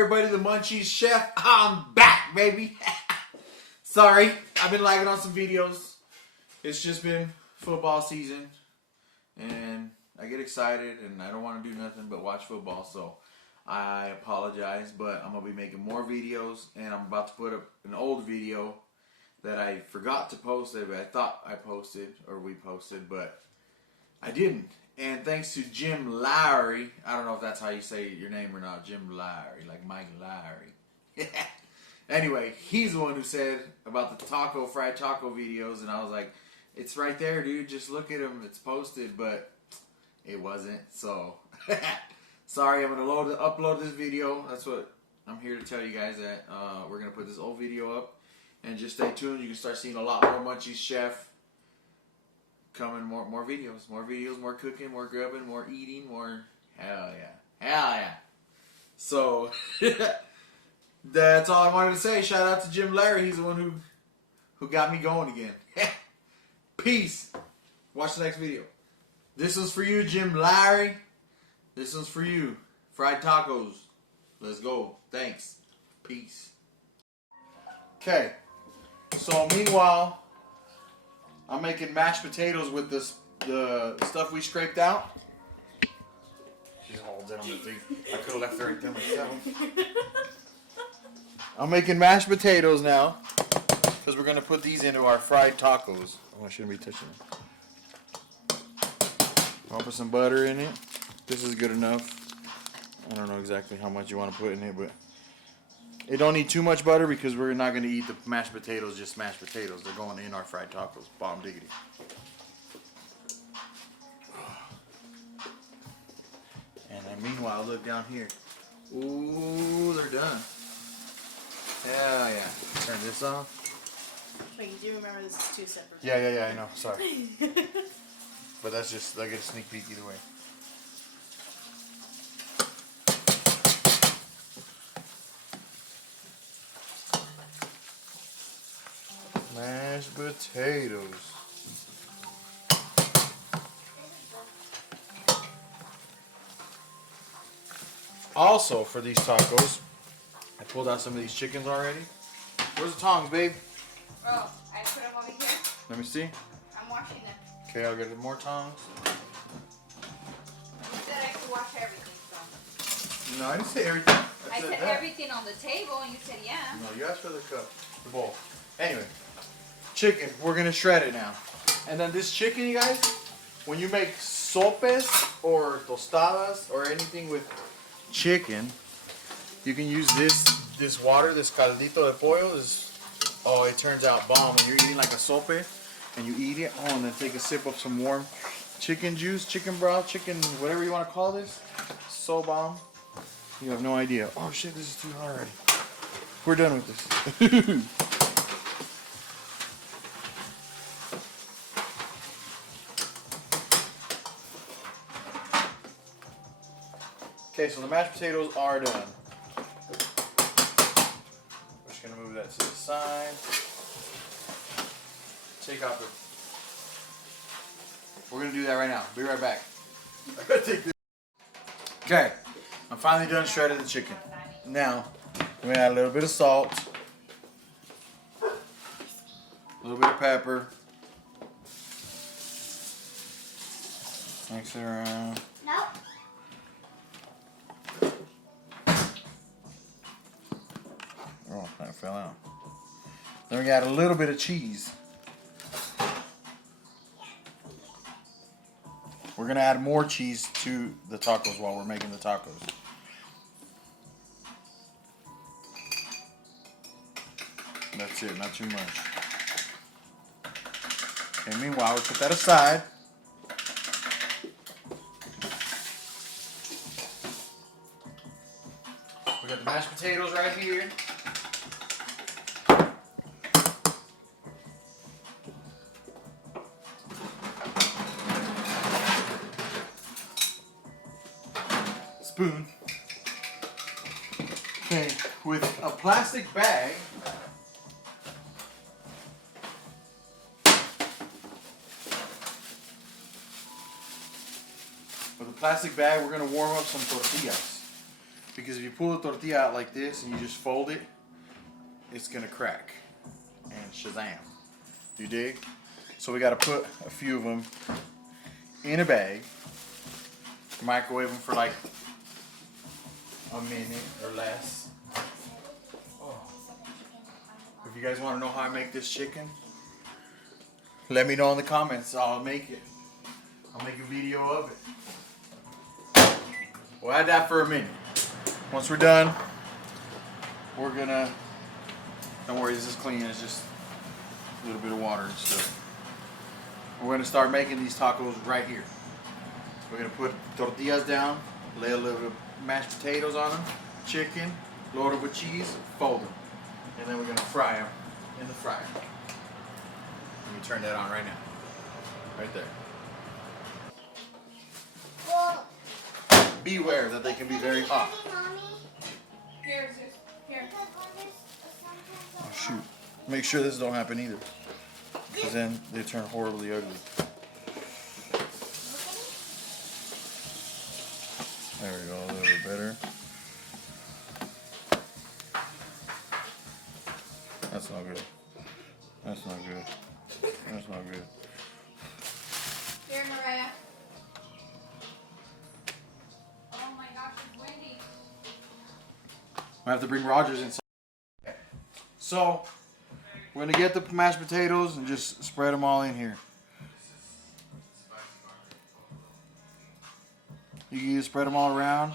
everybody? The Munchies Chef. I'm back, baby. Sorry, I've been lagging on some videos. It's just been football season, and I get excited, and I don't want to do nothing but watch football, so I apologize, but I'm going to be making more videos, and I'm about to put up an old video that I forgot to post, that I thought I posted, or we posted, but I didn't. And thanks to Jim Lowry, I don't know if that's how you say your name or not, Jim Lowry, like Mike Lowry. Anyway, he's the one who said about the fried taco videos, and I was like, it's right there, dude, just look at them, it's posted, but it wasn't, so sorry, I'm going to upload this video. That's what I'm here to tell you guys, that we're going to put this old video up, and just stay tuned. You can start seeing a lot more Munchies Chef coming, more videos, more cooking, more grubbing, more eating, more, hell yeah. So, that's all I wanted to say. Shout out to Jim Larry. He's the one who got me going again. Peace. Watch the next video. This one's for you, Jim Larry. This one's for you. Fried tacos. Let's go. Thanks. Peace. Okay. So, meanwhile, I'm making mashed potatoes with the stuff we scraped out. She's all dead on the thing. I could have left her right there myself. I'm making mashed potatoes now, because we're going to put these into our fried tacos. Oh, I shouldn't be touching it. I'll put some butter in it. This is good enough. I don't know exactly how much you want to put in it, but it don't need too much butter because we're not going to eat the mashed potatoes, just mashed potatoes. They're going in our fried tacos. Bomb diggity. And then meanwhile, look down here. Ooh, they're done. Hell yeah. Turn this off. But you do remember this is two separate. Yeah, I know. Sorry. But that's just, I get a sneak peek either way. Mashed potatoes. Also, for these tacos, I pulled out some of these chickens already. Where's the tongs, babe? Oh, I put them over here. Let me see. I'm washing them. Okay, I'll get more tongs. You said I could wash everything, so. No, I didn't say everything. I said everything on the table, and you said yeah. No, you asked for the cup, the bowl. Anyway, chicken. We're gonna shred it now. And then this chicken, you guys, when you make sopes or tostadas or anything with chicken, you can use this water, this caldito de pollo. Oh, it turns out bomb when you're eating like a sope and you eat it. Oh, and then take a sip of some warm chicken juice, chicken broth, chicken, whatever you want to call this. So bomb. You have no idea. Oh shit, this is too hot already. We're done with this. Okay, so the mashed potatoes are done. We're just gonna move that to the side. Take out the. We're gonna do that right now. Be right back. I gotta take this. Okay, I'm finally done shredding the chicken. Now, we're gonna add a little bit of salt, a little bit of pepper. Mix it around. Nope. Oh, that fell out. Then we got a little bit of cheese. We're going to add more cheese to the tacos while we're making the tacos. That's it, not too much. Okay, meanwhile, we put that aside. We got the mashed potatoes right here. Spoon. Okay, with a plastic bag, we're going to warm up some tortillas. Because if you pull the tortilla out like this and you just fold it, it's gonna crack. And shazam. You dig? So we gotta put a few of them in a bag, microwave them for like a minute or less. Oh. If you guys want to know how I make this chicken, let me know in the comments. I'll make it. I'll make a video of it. We'll add that for a minute. Once we're done, we're gonna, don't worry, this is clean. It's just a little bit of water and stuff. We're gonna start making these tacos right here. We're gonna put tortillas down, lay a little bit of mashed potatoes on them, chicken, load them with cheese, fold them, and then we're gonna fry them in the fryer. Let me turn that on right now, right there. Well, Beware that they can be very hot. Here, Zeus. Here. Oh shoot! Make sure this don't happen either, because then they turn horribly ugly. There we go, a little bit better. That's not good. That's not good. That's not good. Here, Mariah. Oh my gosh, it's windy. I have to bring Rogers inside. So, we're gonna get the mashed potatoes and just spread them all in here. You can either spread them all around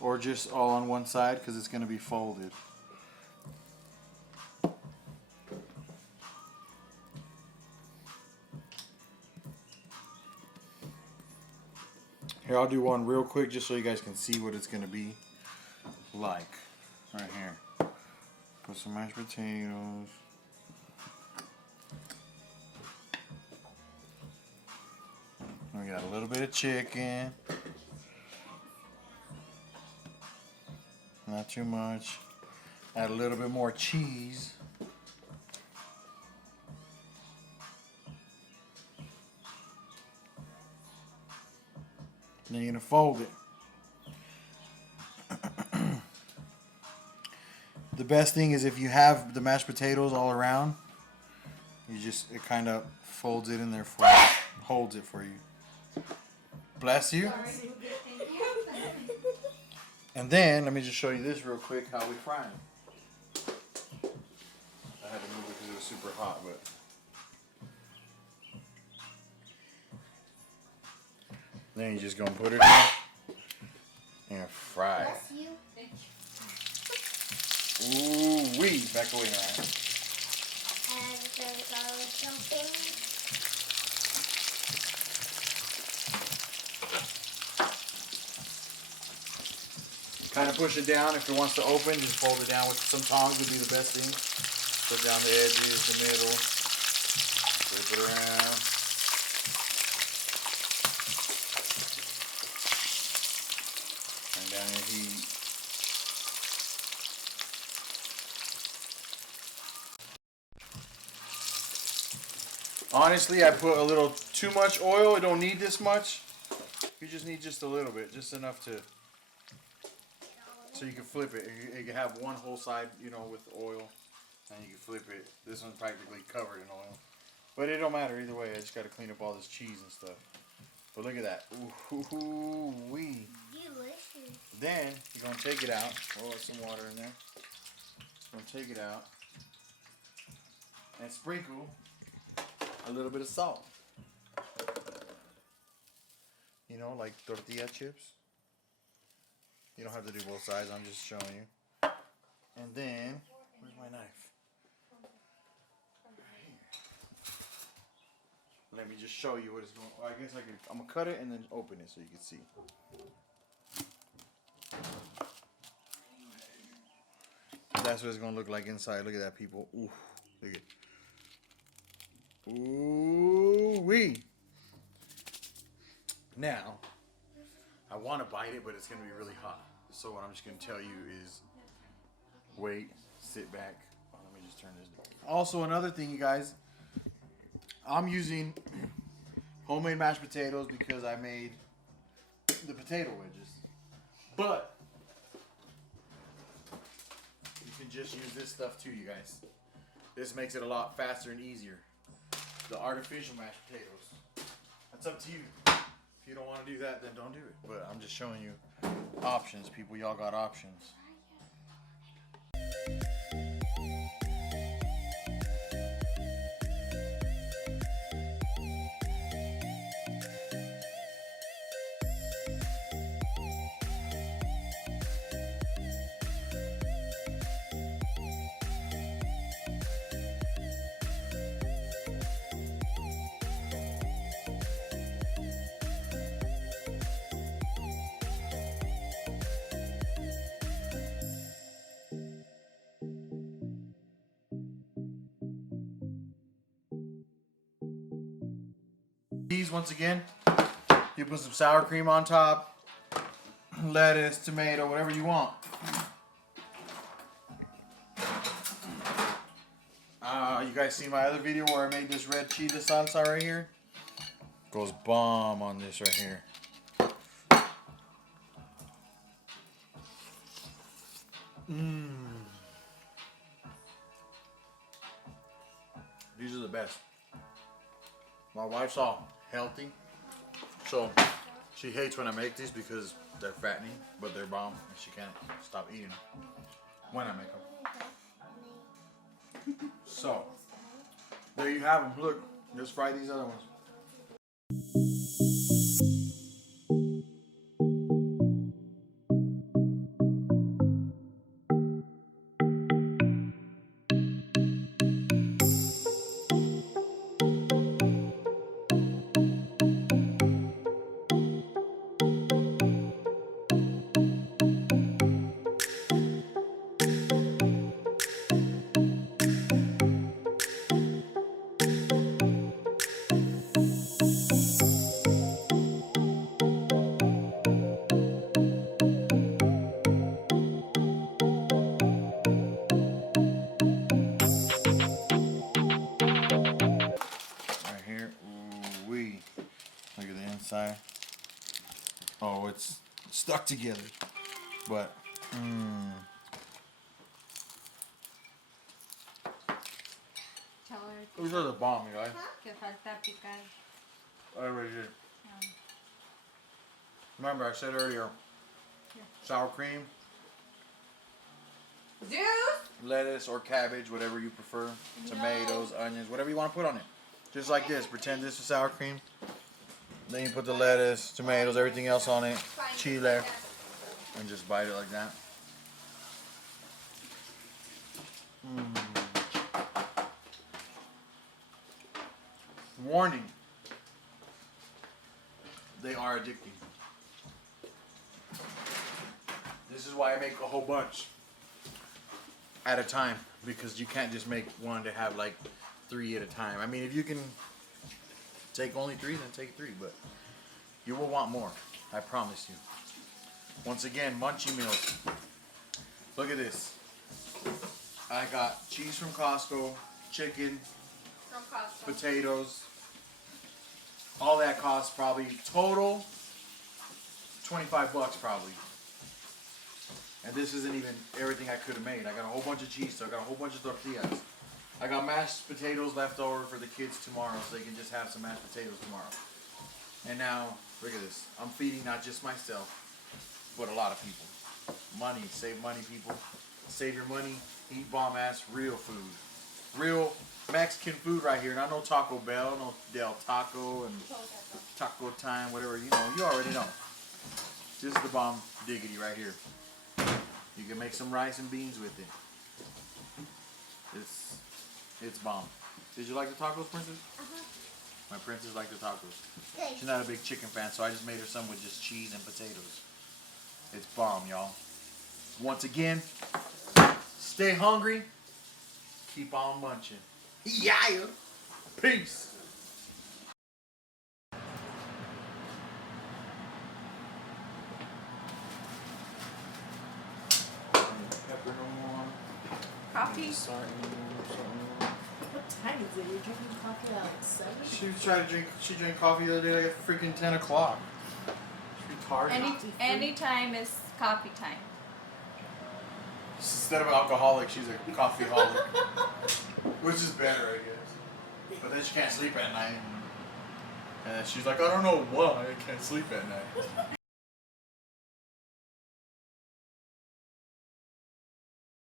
or just all on one side because it's gonna be folded. Here, I'll do one real quick just so you guys can see what it's gonna be like. Right here. Put some mashed potatoes. We got a little bit of chicken. Not too much. Add a little bit more cheese. Then you're gonna fold it. The best thing is if you have the mashed potatoes all around, it kind of folds it in there for you, holds it for you. Bless you. And then let me just show you this real quick how we fry them. I had to move it because it was super hot, but. Then you just gonna put it in and fry it. bless you. Ooh wee! Back away now. And there's something. Kind of push it down. If it wants to open, just fold it down with some tongs would be the best thing. Put down the edges, the middle. Flip it around. Turn down your heat. Honestly, I put a little too much oil. You don't need this much. You just need just a little bit, just enough to, so you can flip it. You can have one whole side, you know, with oil, and you can flip it. This one's practically covered in oil, but it don't matter either way. I just got to clean up all this cheese and stuff. But look at that. Ooh wee. Delicious. Then you're gonna take it out. Oh, there's some water in there. Gonna take it out and sprinkle a little bit of salt. You know, like tortilla chips. You don't have to do both sides, I'm just showing you. And then, where's my knife? Right here. Let me just show you what it's going. I guess I'm gonna cut it and then open it so you can see. That's what it's gonna look like inside. Look at that, people. Ooh, look at. Ooh wee. Now, I want to bite it, but it's gonna be really hot. So what I'm just gonna tell you is, wait, sit back. Oh, let me just turn this down. Also, another thing, you guys, I'm using homemade mashed potatoes because I made the potato wedges. But just use this stuff too, you guys. This makes it a lot faster and easier. The artificial mashed potatoes. That's up to you. If you don't want to do that, then don't do it. But I'm just showing you options, people. Y'all got options. These, once again, you put some sour cream on top, lettuce, tomato, whatever you want. You guys seen my other video where I made this red cheetah salsa right here? Goes bomb on this right here. These are the best. My wife's all healthy, so she hates when I make these because they're fattening, but they're bomb, and she can't stop eating them when I make them. So, there you have them. Look, let's fry these other ones. Look at the inside. Oh, it's stuck together. But, those are the bomb, you guys. Que falta picar. Right here. Remember, I said earlier, sour cream, Juice? lettuce or cabbage, whatever you prefer, tomatoes, onions, whatever you want to put on it. Just like this. Pretend this is sour cream. Then you put the lettuce, tomatoes, everything else on it, chile, and just bite it like that. Warning. They are addicting. This is why I make a whole bunch at a time, because you can't just make one to have like 3 at a time. I mean, if you can take only 3, then take 3, but you will want more. I promise you. Once again, munchie meals. Look at this. I got cheese from Costco, chicken, From Costco. potatoes. All that costs probably total $25 probably. And this isn't even everything I could have made. I got a whole bunch of cheese, so I got a whole bunch of tortillas. I got mashed potatoes left over for the kids tomorrow, so they can just have some mashed potatoes tomorrow. And now, look at this. I'm feeding not just myself, but a lot of people. Money. Save money, people. Save your money. Eat bomb-ass real food. Real Mexican food right here. Not no Taco Bell, no Del Taco and Taco Time, whatever. You know, you already know. This is the bomb diggity right here. You can make some rice and beans with it. It's bomb. Did you like the tacos, Princess? My princess liked the tacos. She's not a big chicken fan, so I just made her some with just cheese and potatoes. It's bomb, y'all. Once again, stay hungry. Keep on munching. Yeah. Peace. Pepper no more. Coffee? Sorry. What time is it? You're drinking coffee at like 7? She drank coffee the other day like at freaking 10 o'clock. She's retarded. Any time is coffee time. Instead of alcoholic, she's a coffeeholic. Which is better, I guess. But then she can't sleep at night. And she's like, I don't know why I can't sleep at night.